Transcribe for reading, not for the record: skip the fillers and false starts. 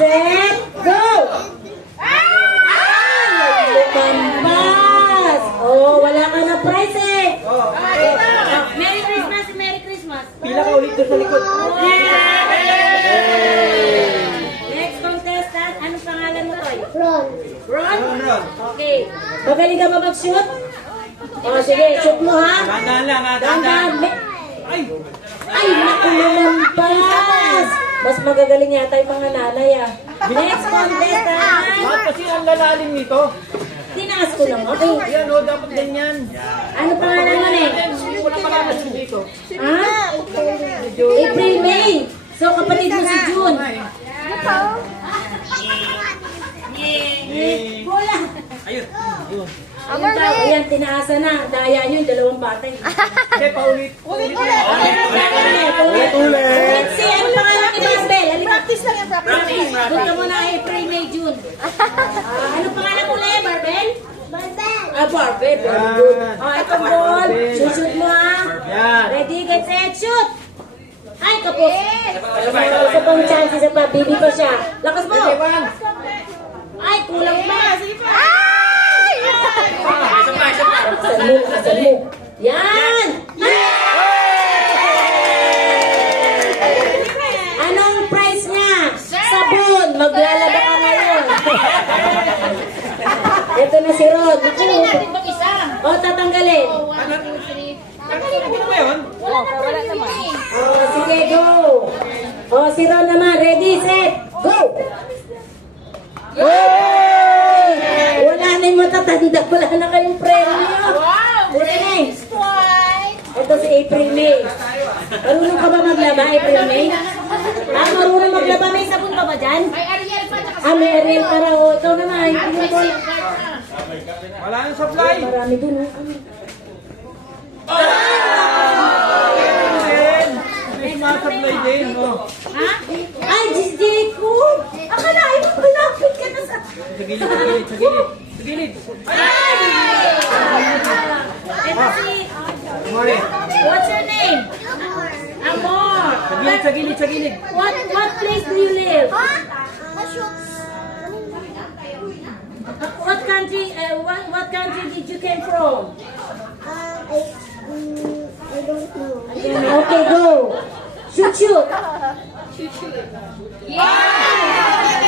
set, go! Lumampas! Oh, wala ka na prize eh! Merry Christmas, Merry Christmas. Pila ka ulit doon sa likod. Next contestant, anong pangalan mo, Toy? Ron. Ron? Ron. Okay. Magaling ka ba mag-shoot? Oh, sige, shoot mo ha. Dahan lang ha, Dahan. dahan. Ay! Ay, naku, lumampas! Mas magagaling yata yung mga nanay ah. Next contestant! Bakit kasi ang lalalim nito? Tinaas ko lang, okay? Ayan o, dapat ganyan. Ano pangalan mo eh? Wala pa naman dito. Ha? April, May. So, kapatid mo si June. Wala. Ayun. Ayun daw, ayan, tinaasa na. Daya nyo yung dalawang batay. Hindi, paulit. Ulit. Let's see, ano pangalan ni Maribel? Practice lang yan, practice. Punta mo na April, May, June. Ano pangalan mo ulit, Barbel? Barbel. Very good. Ito ball. Shoot mo ha. Yan. Ready, get set, shoot! Ay, kapos. Isa pang chance, isa pa. Bibi ko siya. Lakas mo. Ay, kulang pa. Sige pa. Lakasan mo. Yan! Anong price niya? Sabon. Maglalaba ka ngayon. Ito na si Rod. O, tatanggalin. Ano ba yun? Wala naman. O, sige, go. O, si Rod naman. Ready, set, go! Yay! Wala na yung matatanda. Wala na kayong premyo. Buti na eh. Ito si April May. Marunong ka ba maglaba, April May? Marunong maglaba. May sabon ka ba dyan? May Ariel para o. Ito naman. Yung ball. Wala nang supply. Marami dun. May supply din. Ha? Ay, Diyos ko! Akalain mo, malapit ka na sa... Sa gilid, sa gilid, sa gilid. Sa gilid. Ito si... Mari. What's your name? Amor. Sa gilid, sa gilid, sa gilid. What place do you live? What country? What country did you came from? I don't know. Okay, go! Shoot, shoot! Yeah!